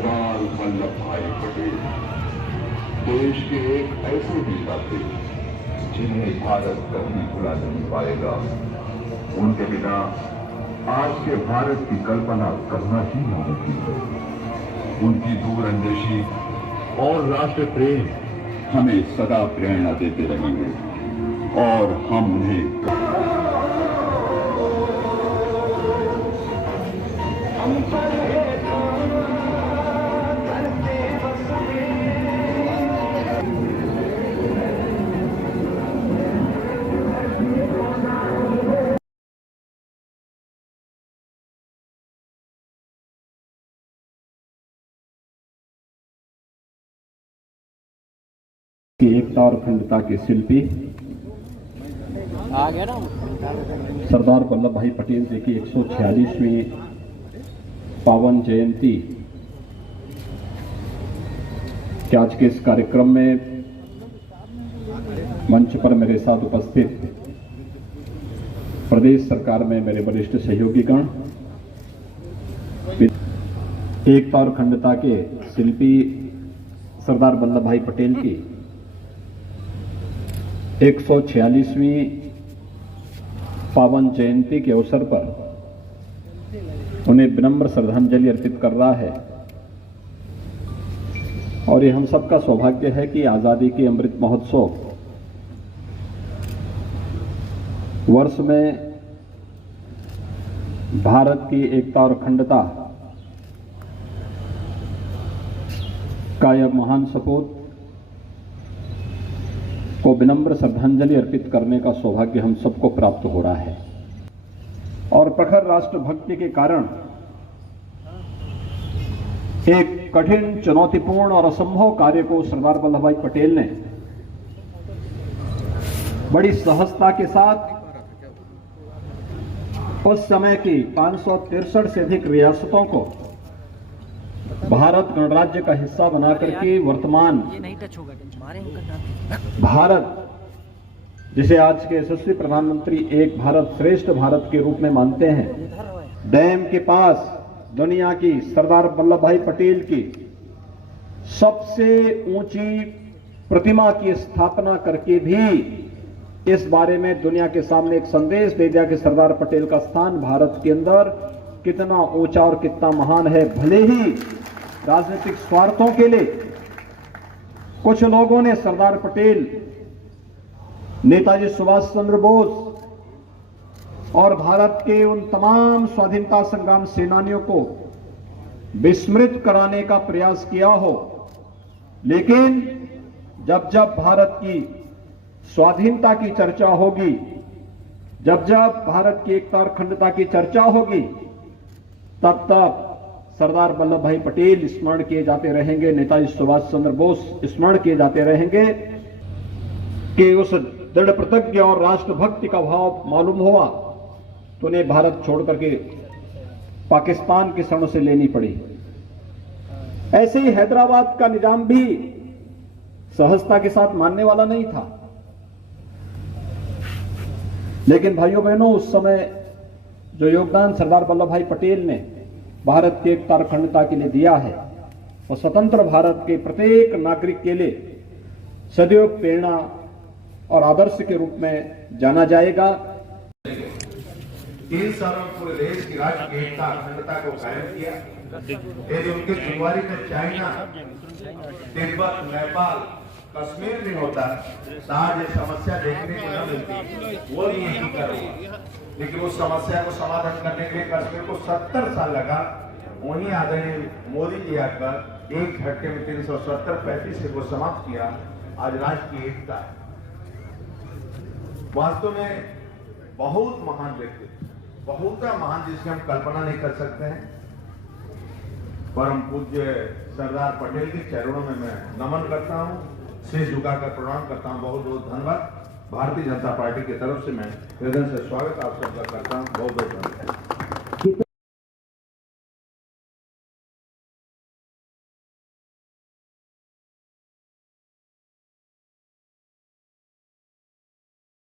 सरदार वल्लभ भाई पटेल देश के एक ऐसे नेता थे जिन्हें भारत कभी भुला नहीं पाएगा। उनके बिना आज के भारत की कल्पना करना ही नामुमकिन है। उनकी दूरअंदेशी और राष्ट्र प्रेम हमें सदा प्रेरणा देते रहेंगे और हम उन्हें की एकता और अखंडता के शिल्पी सरदार वल्लभ भाई पटेल जी की 146वीं पावन जयंती के आज के इस कार्यक्रम में मंच पर मेरे साथ उपस्थित प्रदेश सरकार में मेरे वरिष्ठ सहयोगीगण, एकता और अखंडता के शिल्पी सरदार वल्लभ भाई पटेल की 146वीं पावन जयंती के अवसर पर उन्हें विनम्र श्रद्धांजलि अर्पित कर रहा है। और ये हम सबका सौभाग्य है कि आजादी के अमृत महोत्सव वर्ष में भारत की एकता और अखंडता का यह महान सपूत को विनम्र श्रद्धांजलि अर्पित करने का सौभाग्य हम सबको प्राप्त हो रहा है। और प्रखर राष्ट्रभक्ति के कारण एक कठिन, चुनौतीपूर्ण और असंभव कार्य को सरदार वल्लभ भाई पटेल ने बड़ी सहजता के साथ उस समय की 563 से अधिक रियासतों को भारत गणराज्य का हिस्सा बनाकर के वर्तमान भारत, जिसे आज के यशस्वी प्रधानमंत्री एक भारत श्रेष्ठ भारत के रूप में मानते हैं, डैम के पास दुनिया की सरदार वल्लभ भाई पटेल की सबसे ऊंची प्रतिमा की स्थापना करके भी इस बारे में दुनिया के सामने एक संदेश दे दिया कि सरदार पटेल का स्थान भारत के अंदर कितना ऊंचा और कितना महान है। भले ही राजनीतिक स्वार्थों के लिए कुछ लोगों ने सरदार पटेल, नेताजी सुभाष चंद्र बोस और भारत के उन तमाम स्वाधीनता संग्राम सेनानियों को विस्मृत कराने का प्रयास किया हो, लेकिन जब जब भारत की स्वाधीनता की चर्चा होगी, जब जब भारत की एकता और अखंडता की चर्चा होगी, तब तब सरदार वल्लभ भाई पटेल स्मरण किए जाते रहेंगे, नेताजी सुभाष चंद्र बोस स्मरण किए जाते रहेंगे कि उस दृढ़ प्रतिज्ञ और राष्ट्रभक्ति का भाव मालूम हुआ तो उन्हें भारत छोड़ करके पाकिस्तान की शरण से लेनी पड़ी। ऐसे ही हैदराबाद का निजाम भी सहजता के साथ मानने वाला नहीं था, लेकिन भाइयों बहनों, उस समय जो योगदान सरदार वल्लभ भाई पटेल ने भारत की एकता और अखंडता के लिए दिया है, और स्वतंत्र भारत के प्रत्येक नागरिक के लिए सदैव प्रेरणा और आदर्श के रूप में जाना जाएगा। 3 सालों में पूरे देश की राज्य की एकता अखंडता को कायम किया। यदि उनके जिम्मेवारी में चाइना, तिब्बत, नेपाल, कश्मीर भी होता तो आज ये समस्या देखने को न मिलती। वो नहीं यही कर रहा, लेकिन उस समस्या को समाधान करने के लिए कश्मीर को 70 साल लगा। वहीं आदरणीय मोदी जी आकर एक झटके में 370-35 से वो समाप्त किया। आज राष्ट्र की एकता है। वास्तव में बहुत महान व्यक्ति, बहुत महान, जिसकी हम कल्पना नहीं कर सकते हैं। परम पूज्य सरदार पटेल के चरणों में मैं नमन करता हूं, सिर झुकाकर प्रणाम करता हूं। बहुत बहुत धन्यवाद। भारतीय जनता पार्टी की तरफ से मैं हृदय से स्वागत आप सबका करता हूं। बहुत बहुत धन्यवाद।